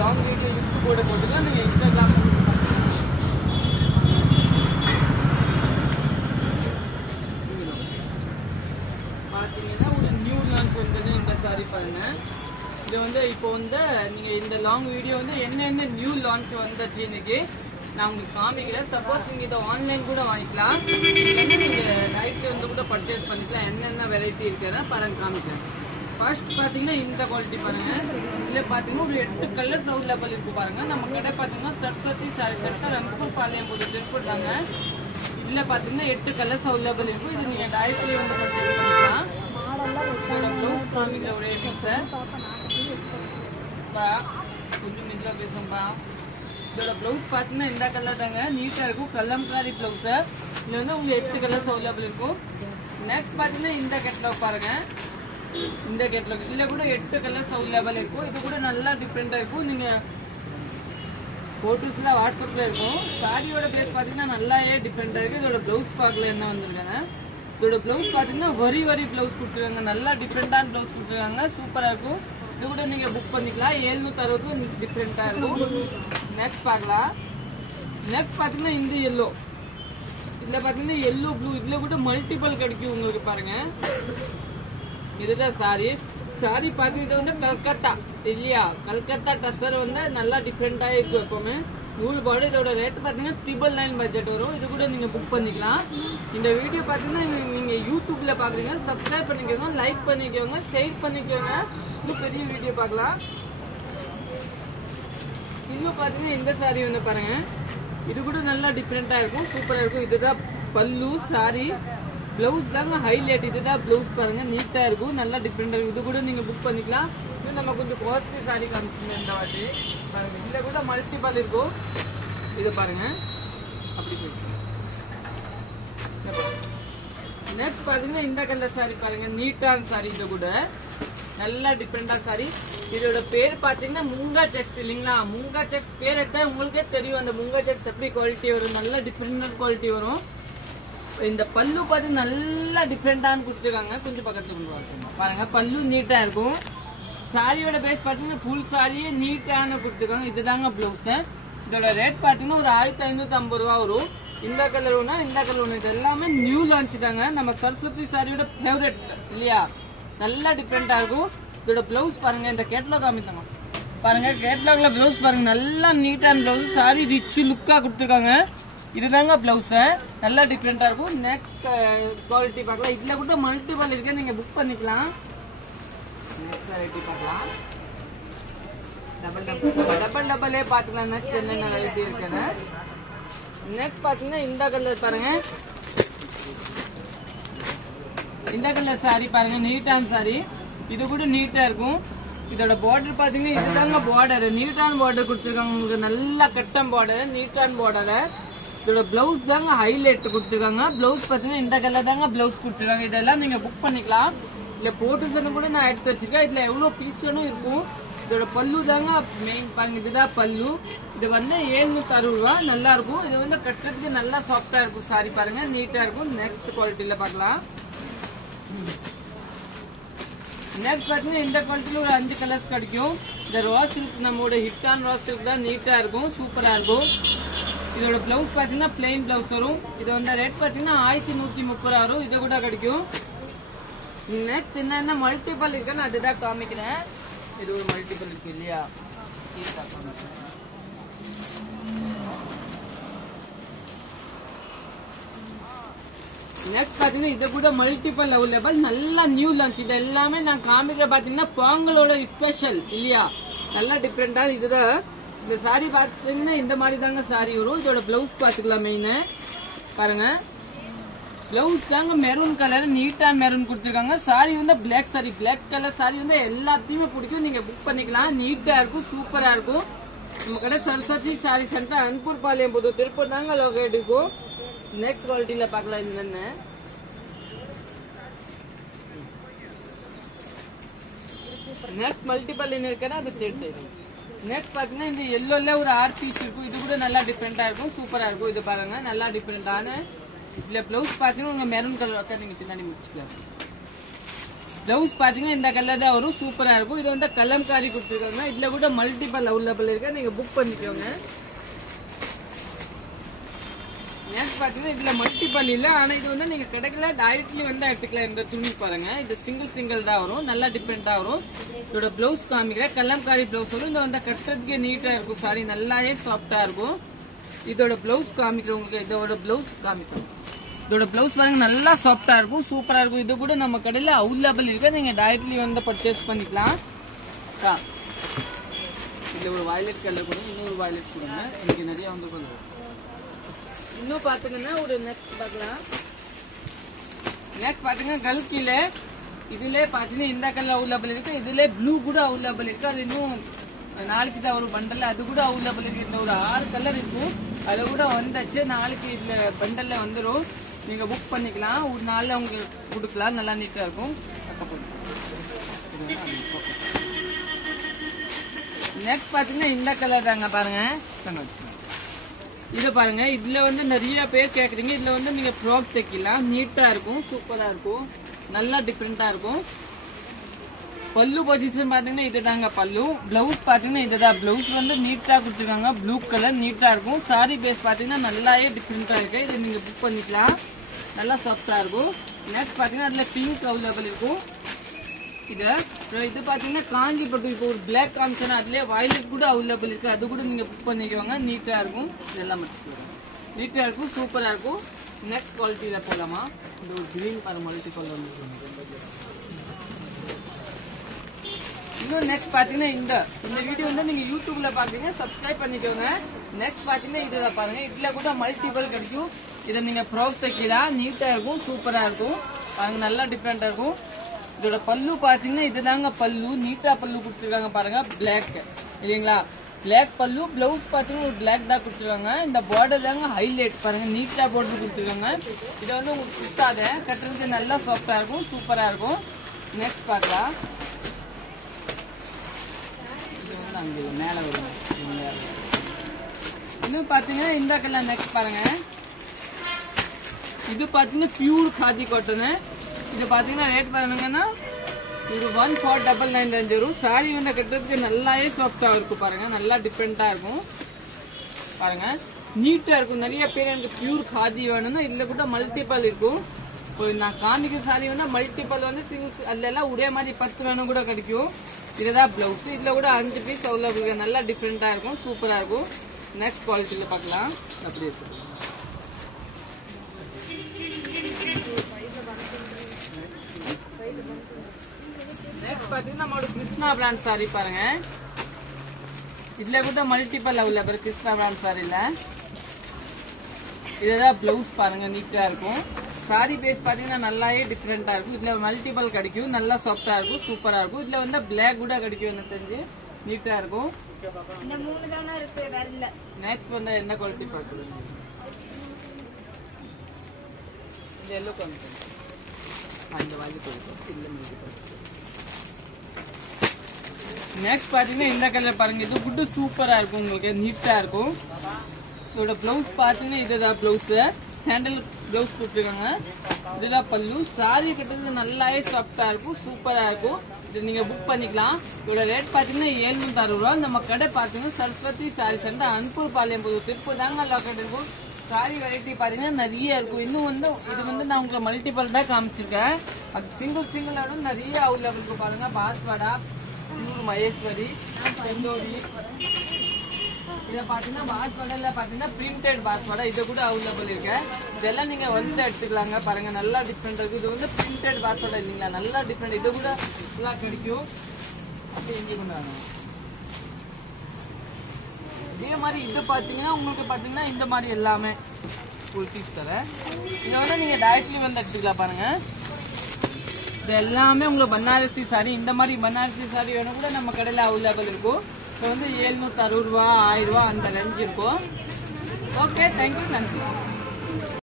Long video YouTube போட போட்டுக்கலாம். நீங்கள் இன்ஸ்டாகிராம் பார்த்தீங்கன்னா ஒரு நியூ லான்ச் வந்தது இந்த சாரி பாருங்க. இது வந்து இப்போ வந்து நீங்கள் இந்த லாங் வீடியோ வந்து என்னென்ன நியூ லான்ச் வந்துச்சு இன்னைக்கு நான் உங்களுக்கு காமிக்கிறேன். சப்போஸ் நீங்கள் இதை ஆன்லைன் கூட வாங்கிக்கலாம், இல்லைன்னா நீங்கள் நைட்டு வந்து கூட பர்ச்சேஸ் பண்ணிக்கலாம். என்னென்ன வெரைட்டி இருக்குன்னா பாருங்க காமிக்கிறேன். ஃபர்ஸ்ட் பார்த்தீங்கன்னா இந்த குவாலிட்டி பாருங்க. இதில் பார்த்தீங்கன்னா ஒரு 8 கலர்ஸ் அவைலபிள் இருக்கு பாருங்க. நம்ம கடை பார்த்தீங்கன்னா சரஸ்வதி சாரி சென்டர் ரங்கூர் பாளையம் போது திருப்பூர்தாங்க. இதில் பார்த்தீங்கன்னா 8 கலர்ஸ் அவைலபிள் இருக்கும். இது நீங்கள் டைரக்ட்லி வந்து பர்ச்சேஸ் பண்ணிக்கலாம். இதோட ப்ளவுஸ் காமிக்கிற ஒரே மிக்சர் கொஞ்சம் மிதில் பேசும்பா. இதோட ப்ளவுஸ் பார்த்தீங்கன்னா இந்த கலர் தாங்க, நீட்டாக இருக்கும். கலம்காரி ப்ளவுஸு இது வந்து உங்களுக்கு 8 கலர்ஸ் அவைலபிள் இருக்கும். நெக்ஸ்ட் பார்த்தீங்கன்னா இந்த கேட்லாக் பாருங்க. இந்த கேட்லாக் இதில் கூட 8 கலர்ஸ் அவைலபிள் இருக்கும். இது கூட நல்லா டிஃப்ரெண்டாக இருக்கும். நீங்கள் ஃபோட்டோஸ்லாம் வாட்ஸ்அப்பில் இருக்கும். சாரியோட பிளேஸ் பார்த்தீங்கன்னா நல்லாவே டிஃப்ரெண்டாக இருக்குது. இதோட ப்ளவுஸ் பார்க்கல என்ன வந்திருக்காங்க. இதோட ப்ளவுஸ் பார்த்தீங்கன்னா வரி ப்ளவுஸ் கொடுத்துருக்காங்க. நல்லா டிஃப்ரெண்டான ப்ளவுஸ் கொடுத்துருக்காங்க. சூப்பராக இருக்கும். இது கூட நீங்கள் புக் பண்ணிக்கலாம். 760 டிஃப்ரெண்ட்டாக இருக்கும். நெக்ஸ்ட் பார்க்கலாம். நெக்ஸ்ட் பார்த்தீங்கன்னா இந்த எல்லோ, இதில் பார்த்தீங்கன்னா எல்லோ ப்ளூ, இதில் கூட மல்டிபிள் கிடைக்கும் உங்களுக்கு பாருங்க. இதுதான் சாரி. சாரி பார்த்தீங்கன்னா வந்து கல்கத்தா இல்லையா, கல்கத்தா டசர் வந்து நல்லா டிஃப்ரெண்டாக இருக்கும் எப்பவுமே. நூல் பாடு. இதோட ரேட் பார்த்தீங்கன்னா 999 பட்ஜெட் வரும். இது கூட நீங்கள் புக் பண்ணிக்கலாம். இந்த வீடியோ பார்த்தீங்கன்னா நீங்கள் யூடியூப்ல பார்க்குறீங்க, சப்ஸ்கிரைப் பண்ணிக்கோங்க, லைக் பண்ணிக்கோங்க, ஷேர் பண்ணிக்கோங்க. இன்னும் பெரிய வீடியோ பார்க்கலாம். இன்னும் பார்த்தீங்கன்னா இந்த சாரி வந்து பாருங்க. இது கூட நல்லா டிஃப்ரெண்டாக இருக்கும், சூப்பராக இருக்கும். இதுதான் பல்லு சாரி. பிளவுஸ் தாங்க ஹைலைட். இதுதான் பிளவுஸ் பாருங்க, நீட்டாக இருக்கும், நல்லா டிஃப்ரெண்டாக இருக்கும். இது கூட நீங்கள் புக் பண்ணிக்கலாம். இது நம்ம கொஞ்சம் காஸ்ட்லி சாரி காமிச்சிங்க இந்த வாட்டி பாருங்க. இதில் கூட மல்டிபிள் இருக்கும். இது பாருங்க அப்படி போயிட்டு. நெக்ஸ்ட் பார்த்தீங்கன்னா இந்த கலர் சாரி பாருங்க, நீட்டான சாரி. இது கூட நல்லா டிஃப்ரெண்டான சாரி. இதோட பேர் பார்த்தீங்கன்னா முங்கா செக்ஸ் இல்லைங்களா. முங்கா செக்ஸ் பேர் எடுத்தா உங்களுக்கே தெரியும் அந்த முங்கா செக்ஸ் எப்படி குவாலிட்டி வரும். நல்லா டிஃப்ரெண்டான குவாலிட்டி வரும். இந்த பல்லு பார்த்து நல்லா டிஃப்ரெண்டானு கொடுத்துருக்காங்க. கொஞ்சம் பக்கத்துக்கு பாருங்க. பல்லு நீட்டா இருக்கும். சாரியோட பேஸ் பார்த்தீங்கன்னா ஃபுல் சாரியே நீட்டான கொடுத்துருக்காங்க. இதுதாங்க பிளவுஸ். இதோட ரேட் பார்த்தீங்கன்னா ஒரு 1550 ரூபா வரும். இந்த கலர் ஒண்ணு, இந்த கலர் ஒண்ணு. இது எல்லாமே நியூ லான்ச் தாங்க. நம்ம சரஸ்வதி சாரியோட ஃபேவரட் இல்லையா. நல்லா டிஃப்ரெண்டா இருக்கும். இதோட பிளவுஸ் பாருங்க. இந்த கேட்லாக் காமிச்சாங்க பாருங்க. கேட்லாக்ல பிளவுஸ் பாருங்க, நல்லா நீட்டான பிளவுஸ். சாரி ரிச் லுக்கா கொடுத்துருக்காங்க. இதுதாங்க பிளவுஸ், நல்லா டிஃப்ரெண்டா இருக்கும். நெக்ஸ்ட் குவாலிட்டி பார்க்கலாம். இதுல கூட மல்டிபிள் இருக்கு, நீங்க புக் பண்ணிக்கலாம். நெக்ஸ்ட் வெரைட்டி பார்க்கலாம். டபுள் டபுளே பார்க்கலாம். நெக்ஸ்ட் என்னென்ன வெரைட்டி இருக்குன்னு. நெக்ஸ்ட் பாத்தீங்கன்னா இந்த கலர் பாருங்க. இந்த கலர் சாரி பாருங்க, நீட்டான சாரி. இது கூட நீட்டா இருக்கும். இதோட பார்டர் பாத்தீங்கன்னா இதுதாங்க பார்டர், நீட்டான பார்டர் கொடுத்துருக்காங்க உங்களுக்கு. நல்லா கட்டம் பார்டர், நீட்டான பார்டர். இதோட பிளவுஸ் தாங்க ஹைலைட் கொடுத்துருக்காங்க. பிளவுஸ் பாத்தீங்கன்னா இந்த கலர் தாங்க பிளவுஸ் கொடுத்துருக்காங்க. இதெல்லாம் நீங்க புக் பண்ணிக்கலாம். இல்ல போட்டு கூட நான் எடுத்து வச்சிருக்கேன். இதுல எவ்வளவு பீஸ் வேணும் இருக்கும். இதோட பல்லு தாங்க மெயின் பாருங்க. இதுதான் பல்லு. இது வந்து 760 ரூபா. நல்லா இருக்கும். இது வந்து கட்டுறதுக்கு நல்லா சாஃப்டா இருக்கும். சாரி பாருங்க, நீட்டா இருக்கும். நெக்ஸ்ட் குவாலிட்டியில பார்க்கலாம். நெக்ஸ்ட் பாத்தீங்கன்னா இந்த குவாலிட்டியில ஒரு 5 கலர்ஸ் கிடைக்கும். இந்த ரா சில்க் நம்மளோட ஹிட்டான ரா சில்க் தான். நீட்டா இருக்கும், சூப்பரா இருக்கும். இதோட பிளவுஸ் பாத்தீங்கன்னா பிளெயின் பிளவுஸ் வரும். இது வந்து ரேட் பாத்தீங்கன்னா 1130 ரூபா வரும். இது கூட கிடைக்கும். நெக்ஸ்ட் என்னன்னா மல்டிபிள் இருக்குன்னு அதுதான் காமிக்கிறேன். இது ஒரு மல்டிபிள் இருக்கு இல்லையா. நெக்ஸ்ட் பாத்தீங்கன்னா இது கூட மல்டிபிள் அவைலபிள், நல்லா நியூ லான்ச். இது எல்லாமே நான் காமிக்கிற பாத்தீங்கன்னா பொங்கலோட ஸ்பெஷல் இல்லையா. நல்லா டிஃப்ரெண்டா இதுதான். இந்த சாரி பாத்தீங்கன்னா இந்த மாதிரி தாங்க சாரி வரும். இதோட பிளவுஸ் பாத்துக்கலாம். மெயின் பாருங்க, பிளவுஸ் தாங்க மெரூன் கலர், நீட்டா மெரூன் கொடுத்துருக்காங்க. சாரி வந்து black sari, black colour sari வந்து எல்லாத்தையுமே பிடிக்கும். நீங்க புக் பண்ணிக்கலாம். நீட்டா இருக்கும், சூப்பரா இருக்கும். நம்ம கடை சரஸ்வதி சாரி சென்டர் ரங்கூர் பாளையம் புது திருப்பூர் தாங்க லொகேட் இருக்கும். நெக்ஸ்ட் குவாலிட்டியில பார்க்கலாம். என்னென்ன நெக்ஸ்ட் மல்டிபிள் என்ன இருக்குன்னா அது தேர்ட். நெக்ஸ்ட் பாத்தீங்கன்னா இந்த எல்லோல ஒரு 6 பீஸ் இருக்கும். இது கூட நல்லா டிஃப்ரெண்டா இருக்கும், சூப்பரா இருக்கும். இது பாருங்க, நல்லா டிஃப்ரெண்டான. இதுல பிளவுஸ் பாத்தீங்கன்னா உங்க மெரூன் கலர் வைக்க நீங்க பின்னாடி முடிச்சுக்கலாம். பிளவுஸ் பாத்தீங்கன்னா இந்த கலர் தான் வரும், சூப்பரா இருக்கும். இது வந்து கலம்காரி கொடுத்துருக்காங்க. இதுல கூட மல்டிபிள் அவைலபிள் இருக்கு, நீங்க புக் பண்ணிக்கோங்க. நெக்ஸ்ட் பாத்தீங்கன்னா இதுல மல்டிபிள் இல்ல, ஆனா இது வந்து நீங்க கிடைக்கல டைரக்ட்லி வந்து எடுத்துக்கலாம். இந்த துணி பாருங்க, இது சிங்கிள் தான் வரும், நல்லா டிஃபரெண்டா வரும். இதோட பிளவுஸ் காமிக்கிற கலம்காரி பிளவுஸ் வரும். இந்த வந்து கட்டுறதுக்கே நீட்டா இருக்கும், சாரி நல்லாவே சாஃப்டா இருக்கும். இதோட பிளவுஸ் காமிக்கிறேன் உங்களுக்கு, இதோட பிளவுஸ் காமிக்கிறோம். இதோட பிளவுஸ் பாருங்க நல்லா சாஃப்டா இருக்கும், சூப்பரா இருக்கும். இது கூட நம்ம கடையில அவைலபிள் இருக்கு, நீங்க டைரக்ட்லி வந்து பர்ச்சேஸ் பண்ணிக்கலாம். இதுல ஒரு வயலட் கலர் கூட, இன்னொரு வயலட் கொடுங்க, எனக்கு நிறைய வந்து கொடுங்க. இன்னும் பாத்தீங்கன்னா ஒரு நெக்ஸ்ட் பார்க்கலாம். நெக்ஸ்ட் பாத்தீங்கன்னா கல்கில இதுல பாத்தீங்கன்னா இந்த கலர் அவைலபிள் இருக்கு, இதுல ப்ளூ கூட அவைலபிள் இருக்கு. அது இன்னும் நாளைக்கு தான் ஒரு பண்டல், அது கூட அவைலபிள் இருக்கு. இந்த ஒரு 6 கலர் இருக்கும், அதுல கூட வந்தாச்சு. நாளைக்கு இந்த பண்டல்ல வந்துடும், நீங்க புக் பண்ணிக்கலாம். ஒரு நாள்ல உங்களுக்கு கொடுக்கலாம், நல்லா நீட்டா இருக்கும். நெக்ஸ்ட் பாத்தீங்கன்னா இந்த கலர் தாங்க பாருங்க. இது பாருங்க, இதுல வந்து நிறைய பேர் கேக்குறீங்க. இதுல வந்து நீங்க ஃப்ராக் தைக்கலாம், நீட்டா இருக்கும், சூப்பரா இருக்கும், நல்லா டிஃபரெண்டா இருக்கும். பல்லு பொசிஷன் பாத்தீங்கன்னா இதுதாங்க பல்லு. பிளவுஸ் பாத்தீங்கன்னா இதுதான் பிளவுஸ், வந்து நீட்டா கொடுத்துருக்காங்க, ப்ளூ கலர் நீட்டா இருக்கும். சாரி பேஸ் பாத்தீங்கன்னா நல்லாவே டிஃபரெண்டா இருக்கு, இது நீங்க புக் பண்ணிக்கலாம், நல்லா சாஃப்டா இருக்கும். நெக்ஸ்ட் பாத்தீங்கன்னா அதுல பிங்க் அவைலபிள் இருக்கும். இது பாத்தீங்கன்னா காஞ்சிபட்டு, இப்போ ஒரு பிளாக் காமிச்சனா அதுல வயலட் கூட அவைலபிள் இருக்கு, அது கூட நீங்க புக் பண்ணிக்கோங்க, நீட்டா இருக்கும். இதெல்லாம் மட்டும் நீட்டா இருக்கும், சூப்பரா இருக்கும். நெக்ஸ்ட் குவாலிட்டியில போலாமா? இந்த ஒரு கிரீன் பாருங்க, மல்டி கலர். இன்னும் நெக்ஸ்ட் பாத்தீங்கன்னா இந்த வீடியோ வந்து நீங்க யூடியூப்ல பாக்குறீங்க, சப்ஸ்கிரைப் பண்ணிக்கோங்க. நெக்ஸ்ட் பாத்தீங்கன்னா இதுல பாருங்க, இதுல கூட மல்டிபிள் கிடைக்கும். இதை நீங்க ஃப்ராக் தைக்கலாம், நீட்டா இருக்கும், சூப்பரா இருக்கும். பாருங்க நல்லா டிஃபரெண்டா இருக்கும். இதோட பல்லு பாத்தீங்கன்னா இதுதாங்க பல்லு, நீட்டா பல்லு கொடுத்துருக்காங்க பாருங்க, பிளாக் இல்லைங்களா, பிளாக் பல்லு. பிளவுஸ் பாத்தீங்கன்னா ஒரு பிளாக் தான் கொடுத்துருக்காங்க. இந்த பார்டர் தாங்க ஹைலைட், பாருங்க நீட்டா பார்டர் கொடுத்துருக்காங்க. இதை வந்து உங்களுக்கு சுத்தாத, கட்டுறதுக்கு நல்லா சாஃப்டா இருக்கும், சூப்பரா இருக்கும். நெக்ஸ்ட் பார்க்கலாம், இது வந்து அங்க மேல வரும். இன்னும் பாத்தீங்கன்னா இந்த கலர். நெக்ஸ்ட் பாருங்க, இது பாத்தீங்கன்னா பியூர் காதி காட்டன். இது பாத்தீங்கன்னா ரேட் பாருங்கன்னா இது 1499 ரேஞ்ச் வரும். சாரி வந்து கட்டுறதுக்கு நல்லாவே சாஃப்டா இருக்கும் பாருங்க, நல்லா டிஃபரெண்டா இருக்கும் பாருங்க, நீட்டா இருக்கும். நிறைய பேர் எனக்கு பியூர் காதி வேணும்னா இதுல கூட மல்டிபிள் இருக்கும். இப்போ நான் காமிக்கிற சாரி வந்து மல்டிபிள் வந்து சிங்கிள்ஸ், அதுல எல்லாம் ஒரே மாதிரி 10 வேணும் கூட கிடைக்கும். இதுதான் பிளவுஸ், இதுல கூட 5 பீஸ் அவ்வளவு நல்லா டிஃபரெண்டா இருக்கும், சூப்பரா இருக்கும். நெக்ஸ்ட் குவாலிட்டியில பார்க்கலாம். அப்படி இருக்கு. நெக்ஸ்ட் பாத்தீங்கன்னா நம்மளோட கிருஷ்ணா பிராண்ட் சாரி பாருங்க, இதுல கூட மல்டிபிள் அவைலபிள் கிருஷ்ணா பிராண்ட் சாரில. இதுதான் பிளவுஸ் பாருங்க, நீட்டா இருக்கும். சாரி பேஸ் பாத்தீங்கன்னா நல்லாவே டிஃபரெண்டா இருக்கும். இதுல மல்டிபிள் கிடைக்கும், நல்லா சாஃப்டா இருக்கும், சூப்பரா இருக்கும். இதுல வந்து பிளாக் கூட கிடைக்கும், எனக்கு தெரிஞ்சு நீட்டா இருக்கும். நெக்ஸ்ட் வந்து என்ன குவாலிட்டி பாக்குறது, இந்த எல்லோ குவாலிட்டி, அந்த வாங்கி போயிடும். நெக்ஸ்ட் பாத்தீங்கன்னா இந்த கலர் பாருங்க, இது குட்டு சூப்பரா இருக்கும், உங்களுக்கு நீட்டா இருக்கும். இதோட பிளவுஸ் பாத்தீங்கன்னா இதுதான் பிளவுஸ், சாண்டல் பிளவுஸ் கொடுத்துருக்காங்க. இதுதான் பல்லு. சாரி கட்டுறது நல்லாவே சாஃப்டா இருக்கும், சூப்பரா இருக்கும். இது நீங்க புக் பண்ணிக்கலாம். இதோட ரேட் பாத்தீங்கன்னா 760 ரூபா. நம்ம கடை பாத்தீங்கன்னா சரஸ்வதி சாரி சென்டர், அன்பூர் பாளையம், திருப்பூர் தாங்க லொக்கேட் இருக்கும். சாரி வெரைட்டி பாத்தீங்கன்னா நிறைய இருக்கும். இன்னும் வந்து இது வந்து நான் உங்களுக்கு மல்டிபிள் தான் காமிச்சிருக்கேன். அது சிங்கிள் ஆடும் நிறைய அவைலபிள் இருக்கு பாருங்க. பாஸ்வாடா, பியூர் மகேஸ்வரி, செந்தோரி. இதை பாத்தீங்கன்னா பாஸ்வாடால பாத்தீங்கன்னா பிரிண்டட் பாஸ்வாடா, இது கூட அவைலபிள் இருக்கு. இதெல்லாம் நீங்க வந்து எடுத்துக்கலாங்க பாருங்க, நல்லா டிஃபரெண்ட் இருக்கு. இது வந்து பிரிண்டட் பாஸ்வாடா இல்லைங்களா, நல்லா டிஃபரெண்ட். இது கூட ஃபுல்லா கிடைக்கும். அப்படி எங்கே கொண்டாங்க இதே மாதிரி. இது பாத்தீங்கன்னா உங்களுக்கு பாத்தீங்கன்னா இந்த மாதிரி எல்லாமே ஒரு பீஸ் தரேன். இதை வந்து நீங்க டைரக்ட்லி வந்து எடுத்துக்கலாம் பாருங்க. இது எல்லாமே உங்களுக்கு பனாரசி சாரி, இந்த மாதிரி பனாரசி சாரி வேணும் கூட நம்ம கடையில் அவைலபிள் இருக்கும். இப்போ வந்து 760 ரூபா, 1000 ரூபா அந்த ரேஞ்ச் இருக்கும். ஓகே, தேங்க்யூ, நன்றி.